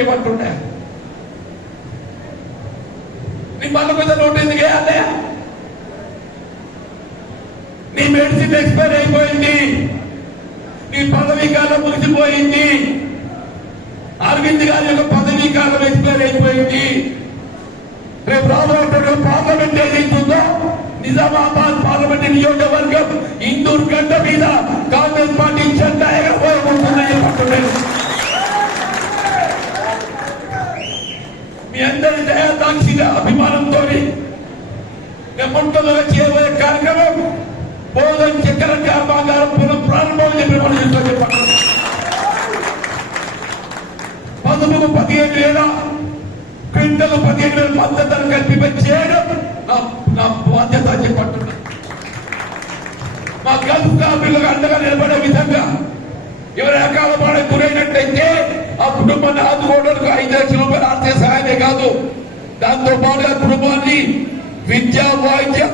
వేయమంటుండే. నీ మళ్ళీ మీద నోటు ఎందుకు వేయాలి? నీ మెడిసిన్ ఎక్స్పైర్ అయిపోయింది, నీ పదవీ కాలం ముగిసిపోయింది, అరవింద్ గారి యొక్క పదవీ కాలం ఎక్స్పైర్ అయిపోయింది. రేపు రాబోయే పార్లమెంట్ ఏదైతుందో నిజామాబాద్ పార్లమెంట్ నియోజకవర్గం ఇందూరు గడ్డ మీద కాంగ్రెస్ పార్టీ జెండా ఎగరబోయబోతుందని చెప్పంటున్నాను. మీ అందరి దయాదాక్షిగా అభిమానంతో మొట్టమొదటిగా చేయబోయే కార్యక్రమం బోధన్ చక్కెర కర్మాగారం పునః ప్రారంభం చెప్పండి. పదముకు 15,000 క్వింటల్ 15,000 మద్దతు కల్పింప చేయడం నా బాధ్యత అని చెప్పంటున్నా. మా గల్ఫ్ కార్మికులకు అండగా నిలబడే విధంగా ఎవరి అకాల బాధ గురైనట్టయితే ఆ కుటుంబాన్ని ఆదుకోవడానికి 5 లక్షల రూపాయల ఆర్థిక సహాయమే కాదు, దాంతో పాటుగా కుటుంబాన్ని విద్య, వాయిద్యం,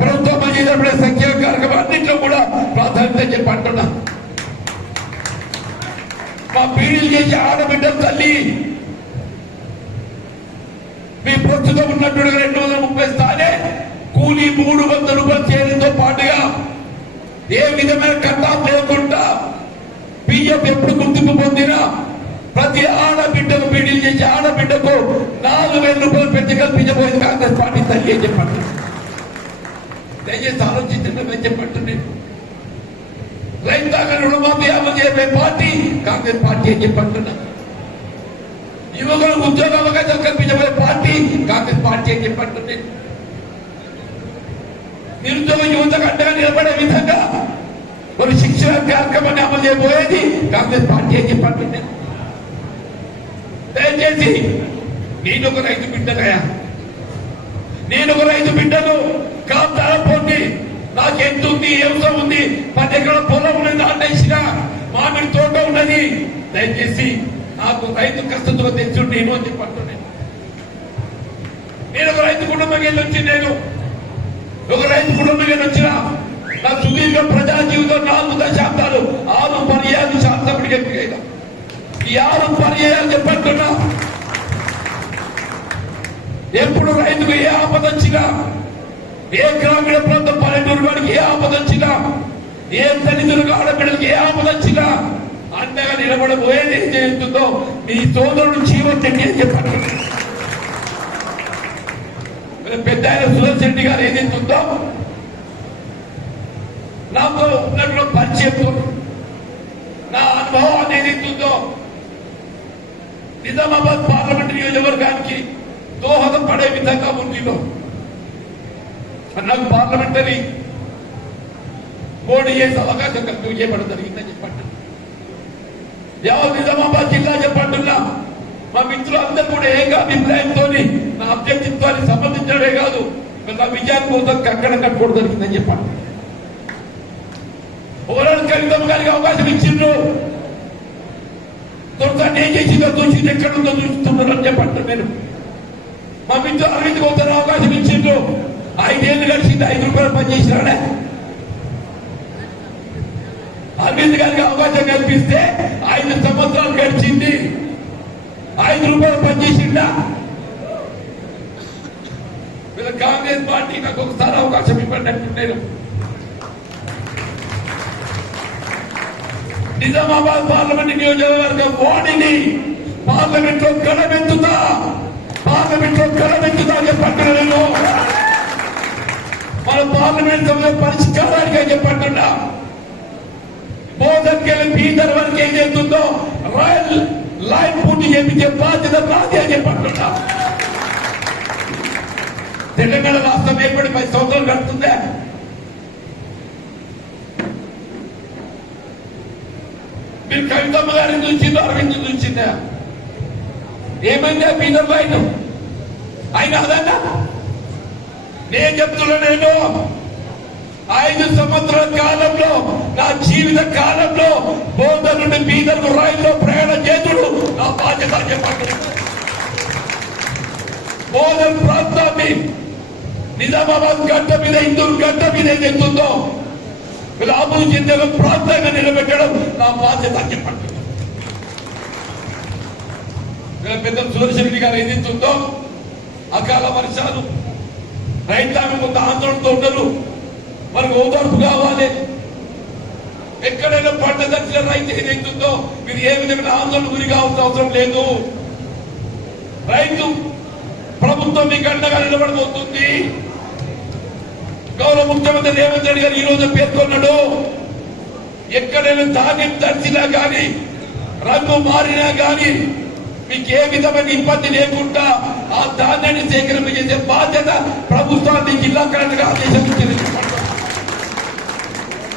ప్రభుత్వం చేపడే సంక్షేమ కార్యక్రమం అన్నింటిలో కూడా ప్రాధాన్యత చెప్పంటున్నా. మా పీడీలు చేసే ఆడబిడ్డల తల్లి మీ ప్రస్తుతం ఉన్నట్టుగా 230 స్థానే కూలీ 300 రూపాయలు చేయడంతో పాటుగా ఏ విధమైన కట్టాలు లేకుండా పిఎఫ్ ఎప్పుడు గుర్తింపు పొందినా ప్రతి ఆడబిడ్డకు పీడీలు చేసే ఆడబిడ్డకు 4,000 రూపాయలు పెట్టి కల్పించబోయేది కాంగ్రెస్ పార్టీ తల్లి అని చెప్పండి. దయచేసి ఆలోచించండి చెప్పండి. రైతాంగ రుణమాఫీ అమలు చేయబోయే పార్టీ కాంగ్రెస్ పార్టీ అని చెప్పంటున్నా. యువకులకు ఉద్యోగ అవకాశాలు కల్పించబోయే పార్టీ కాంగ్రెస్ పార్టీ అని చెప్పంటుంది. నిరుద్యోగ యువతకు అండగా నిలబడే విధంగా ఒక శిక్షణ కార్యక్రమాన్ని అమలు చేయబోయేది కాంగ్రెస్ పార్టీ అని చెప్పంటుంది. దయచేసి నేను ఒక రైతు బిడ్డనయా, నేను ఒక రైతు బిడ్డను కాంతారపోండి, నాకు ఎంత ఉంది, వ్యవసాయం ఉంది, 10 ఎకరాల పొలం ఉన్నది, నాటేసిన మామిడి తోట ఉన్నది. దయచేసి నాకు రైతు కష్టంతో తెచ్చి నేను అని చెప్పంటున్నాను. నేను ఒక రైతు కుటుంబం వెళ్ళి వచ్చి నేను ఒక రైతు కుటుంబం వెళ్ళి వచ్చిన నా సుదీర్ఘ ప్రజా జీవితం 4 దశాబ్దాలు 6 పర్యాలు శాస్త్రపడికి ఎంపికైనా ఈ 6 పర్యాలు చెప్పంటున్నా. ఎప్పుడు రైతుకు ఏ ఆపద వచ్చినా, ఏ గ్రామీణ ప్రాంతం పల్లెటూరు వాడికి ఏ ఆపద వచ్చినా, ఏ తల్లిదండ్రులకు ఆడపిల్లలకి ఏ ఆపద వచ్చినా అండగా నిలబడబోయేది ఏం చేస్తుందో మీ సోదరుడు జీవన్ అని చెప్పండి. పెద్ద ఆయన సురేష్ రెడ్డి గారు ఏదైతుందో నాతో ఉన్నప్పుడు పరిచయం, నా అనుభవాన్ని ఏదైతుందో నిజామాబాద్ పార్లమెంట్ నియోజకవర్గానికి దోహదం పడే విధంగా ఉందిలో నాకు పార్లమెంటరీ పోటీ చేసే అవకాశం కల్పించబడడం జరిగిందని చెప్పండి. యావత్ నిజామాబాద్ జిల్లా చెప్పంటున్నా మా మిత్రులు అందరూ కూడా ఏకాభిప్రాయంతో నా అభ్యర్థిత్వాన్ని సంబంధించడమే కాదు, నా విజయాన్ని కోసం కంకణం కట్టుకోవడం జరిగిందని చెప్పండి. ఓవరాల్ కవితమ్మ గారికి అవకాశం ఇచ్చిండ్రు, తొలిసారి ఏం చేసిందో చూసి ఎక్కడుందో చూస్తున్నారు అని చెప్పండి. నేను మా మిత్రులు అరవింద్ గౌతమ్ అవకాశం ఇచ్చిండ్రు, 5 ఏళ్ళు గడిచింది, 5 రూపాయలు పనిచేసినాడే. అరవింద్ గారికి అవకాశం కల్పిస్తే 5 సంవత్సరాలు గడిచింది, 5 రూపాయలు పనిచేసిందా? కాంగ్రెస్ పార్టీ నాకు ఒకసారి అవకాశం ఇవ్వండి అంటున్నాను. నిజామాబాద్ పార్లమెంట్ నియోజకవర్గం వాణిని పార్లమెంట్ లో గడమెత్తుతా చెప్పంటున్నాను. మన పార్లమెంట్ సభ్యుల పరిష్కారానికి చెప్పంటున్నా. బోధన్కెళ్ళి బీదర్ వరకు ఏం చేస్తుందో రాయల్ లైన్ పూర్తి చేయించే బాధ్యత నాది అని చెప్పంటున్నా. తెలంగాణ రాష్ట్రం ఏర్పడి 10 సంవత్సరాలు గడుతుందా? మీరు కవితమ్మ గారిని చూసిందో అరవింద్ చూసిందా? ఏమైందా బీదర్ లైన్? ఆయన అదన్నా నేను చెప్తున్నా. నేను 5 సంవత్సరాల కాలంలో నా జీవిత కాలంలో బోధన నుండి బీదర్కు రైల్లో ప్రయాణం చేతుడు నా బాధ్యత చెప్పండి. బోధన ప్రాంతాన్ని నిజామాబాద్ గడ్డ మీద, ఇందూరు గడ్డ మీద ఏదైతుందో వీళ్ళు అభివృద్ధి చెందే ప్రాంతంగా నిలబెట్టడం నా బాధ్యత చెప్పండి. పెద్ద సుదర్శన్ గారు ఏదైతుందో అకాల వర్షాలు రైతాంగం కొంత ఆందోళనతో ఉండరు, మనకు ఓదార్పు కావాలి. ఎక్కడైనా పంట దర్శన రైతు ఏదైతుందో మీరు ఏ విధమైన ఆందోళన గురి కావాల్సిన అవసరం లేదు. రైతు ప్రభుత్వం మీకు అండగా నిలబడబోతుంది. గౌరవ ముఖ్యమంత్రి రేవంత్ రెడ్డి గారు ఈ రోజు పేర్కొన్నాడు, ఎక్కడైనా ధాన్యం తడిచినా కానీ రంగు మారినా కానీ మీకు ఏ విధమైన ఇబ్బంది లేకుండా ఆ ధాన్యాన్ని సేకరణ చేసే బాధ్యత ప్రభుత్వానికి జిల్లా కలెక్టర్గా ఆదేశించింది.